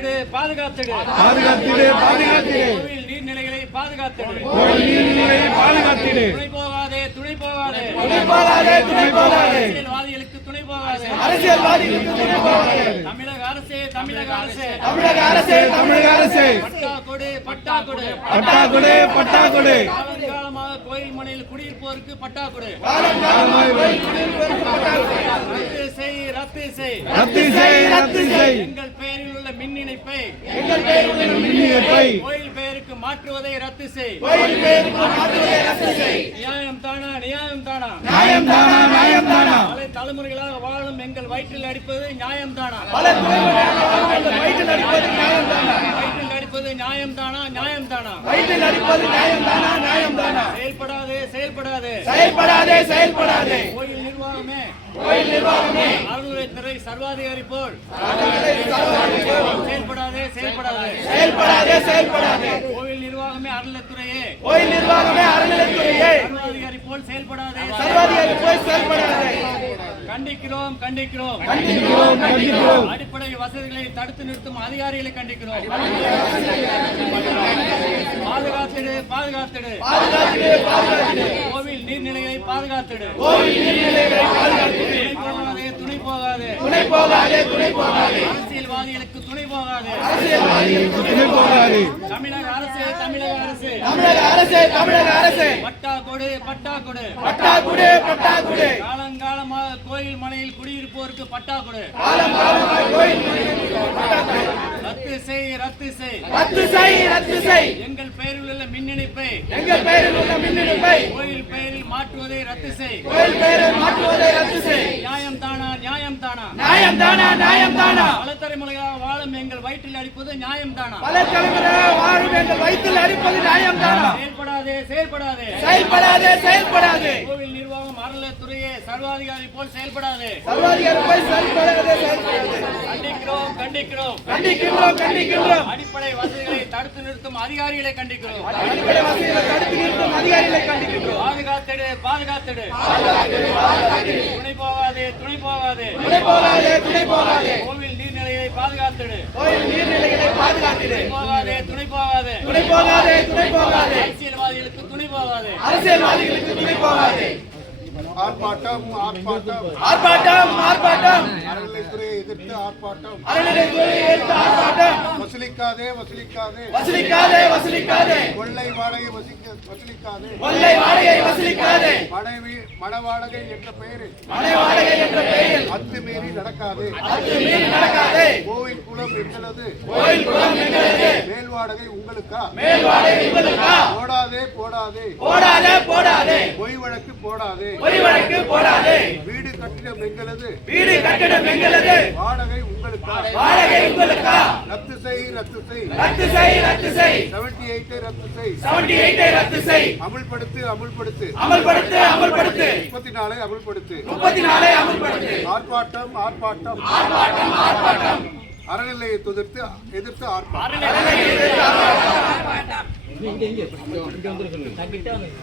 பாதுகாத்திடு பாதுகாத்திடு பாதுகாத்திடு பாதுகாத்திடு கோவில் நீர்நிலைகளை பாதுகாத்திடு கோவில் நீர்நிலையை பாதுகாத்திடு துணை போகாதே துணை போகாதே துணை போகாதே துணை போகாதே அரசியல்வாதிகளுக்கு துணை போகாதே அரசியல்வாதிகளுக்கு துணை போகாதே தமிழக அரசே தமிழக அரசே தமிழக அரசே தமிழக அரசே பட்டா கொடு பட்டா கொடு பட்டா கொடு பட்டா கொடு காலங்காலமாக கோயில் மனையில் குடியிருப்போருக்கு பட்டா கொடு ரத்து செய் ரத்து செய் ரத்து செய் ரத்து செய் எங்கள் பெயரில் உள்ள மின் இணைப்பை எங்கள் பெயரில் உள்ள மின் இணைப்பை கோயில் பெயருக்கு மாற்றுவதை ரத்து செய் கோயில் பெயருக்கு மாற்றுவதை ரத்து செய் நியாயம் தானா நியாயம் தானா நியாயம் தானா நியாயம் தானா பல தலைமுறைகளாக வாழும் எங்கள் வயிற்றில் அடிப்பது நியாயம் தானா பல தலைமுறைகளாக வயிற்றில் அடிப்பது நியாயம் தானா வயிற்றில் அடிப்பது நியாயம் தானா நியாயம் தானா வயிற்றில் அடிப்பது நியாயம் தானா நியாயம் தானா செயல்படாதே செயல்படாதே செயல்படாதே செயல்படாதே கோயில் நிர்வாகமே கோயில் நிர்வாகமே அறநிலையத்துறை சர்வாதிகாரி போல் செயல்படாதே செயல்படாதே செயல்படாதே செயல்படாதே கோவில் நிர்வாகமே அறநிலையத்துறையே கோயில் நிர்வாகமே அறநிலையத்துறையே சர்வாதிகாரி போல் செயல்படாதே சர்வாதிகாரி போய் செயல்படாதே கண்டிக்கிறோம் கண்டிக்கிறோம் கண்டிக்கிறோம் கண்டிக்கிறோம் அடிப்படை வசதிகளை தடுத்து நிறுத்தும் அதிகாரிகளை கண்டிக்கிறோம் பாதுகாத்திடு பாதுகாத்திடு பாதுகாத்திடு பாதுகாத்திடு கோவில் நீர்நிலைகளை பாதுகாத்திடு கோயில் நீர்நிலைகளை பாதுகாத்திடு துணை போகாதே துணை போகாதே துணை போகாதே அரசியல்வாதிகளுக்கு துணை போகாதே அரசியல்வாதிகளுக்கு துணை போகாதே தமிழக அரசு தமிழக அரசு தமிழக அரசே தமிழக அரசே பட்டா கொடு பட்டா கொடு பட்டா குடு பட்டா குடு காலங்காலமாக கோயில் மனையில் குடியிருப்போருக்கு பட்டா கொடு காலங்காலமாய் கோயில் ரத்து செய் ரத்து செய் ரத்து செய் ரத்து செய் எங்கள் பெயரில் உள்ள மின் இணைப்பை எங்கள் பெயரில் உள்ள மின் இணைப்பை கோயில் பெயரில் மாற்றுவதை ரத்து செய் கோயில் பெயரை மாற்றுவதை ரத்து செய் நியாயம் தானா நியாயம் தானா நியாயம் தானா நியாயம் தானா பல தலைமுறைகளாக வாழும் எங்கள் வயிற்றில் அடிப்பது நியாயம் தானா பல தலைமுறை வாழும் எங்கள் வயிற்றில் அடிப்பது நியாயம் தானா செயல்படாதே செயல்படாதே செயல்படாதே செயல்படாதே கோவில் நிர்வாகம் அறநிலையத்துறையே சர்வாதிகாரி போல் செயல்படாதே சர்வாதிகாரி போய் செயல்படாதே செயல்படாதே கண்டிக்கிறோம் கண்டிக்கிறோம் கண்டிக்கின்றோம் கண்டிக்கின்றோம் அடிப்படை வசதிகளை தடுத்து நிறுத்தும் அதிகாரிகளை கண்டிக்கிறோம் அடிப்படை வசதிகளை தடுத்து நிறுத்தும் அதிகாரிகளை கண்டிக்கின்றோம் பாதுகாத்திடு பாதுகாத்திடு துணை போகாதே துணை போகாதே துணை போகாதே துணை போகாதே கோவில் நீர்நிலையை பாதுகாத்திடு கோயில் நீர்நிலைகளை பாதுகாத்திடு போகாதே துணை போகாதே துணை போகாதே துணை போகாதே அரசியல்வாதிகளுக்கு துணை போகாதே அரசியல்வாதிகளுக்கு துணை போகாதே ஆர்ப்பாட்டம் ஆர்ப்பாட்டம் ஆர்ப்பாட்டம் ஆர்ப்பாட்டம் அறநிலைத்துறையை எதிர்த்து ஆர்ப்பாட்டம் அறநிலையத்துறையை எதிர்த்து ஆர்ப்பாட்டம் வசூலிக்காதே வசூலிக்காதே வசூலிக்காதே வசூலிக்காதே கொள்ளை வாடகை வசூலிக்காதே கொள்ளை வாடகை வசூலிக்காதே மன வாடகை என்ற பெயரில் மனை வாடகை என்ற பெயரில் அத்துமீறி நடக்காதே மீறி நடக்காதே கோவில் குளம் எங்களது கோயில் குளம் எங்களது மேல் வாடகை உங்களுக்கா மேல் வாடகை உங்களுக்கா போடாதே போடாதே போடாதே போடாதே பொய் வழக்கு போடாதே பொய் வழக்கு போடாதே வீடு கட்டிடம் எங்களது வீடு கட்டிடம் எங்களது வாடகை உங்களுக்கா வாடகை உங்களுக்கா ரத்து செய் ரத்து செய் ரத்து செய் ரத்து செய் 78 ரத்து செய் 78 ரத்து செய் அமுல்படுத்து அமுல்படுத்து அமல்படுத்து அமல்படுத்து 34 அமுல்படுத்து 34 அமல்படுத்து ஆர்ப்பாட்டம் ஆர்ப்பாட்டம் ஆர்ப்பாட்டம் ஆர்ப்பாட்டம் அறநிலையத்தை எதிர்த்து ஆர்ப்பாட்டம் அறநிலையத்தை எதிர்த்து ஆர்ப்பாட்டம்